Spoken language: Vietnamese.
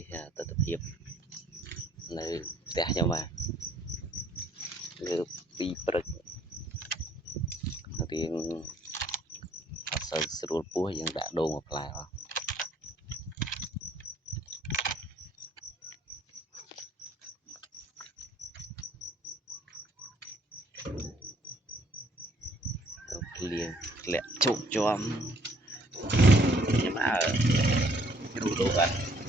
đi tập tập hiệp nơi tè nhau mà người đi bật tiếng sờ sờ búaยังđã đồ một lại liền lẹ chụp cho nhưng mà đủ đồ vật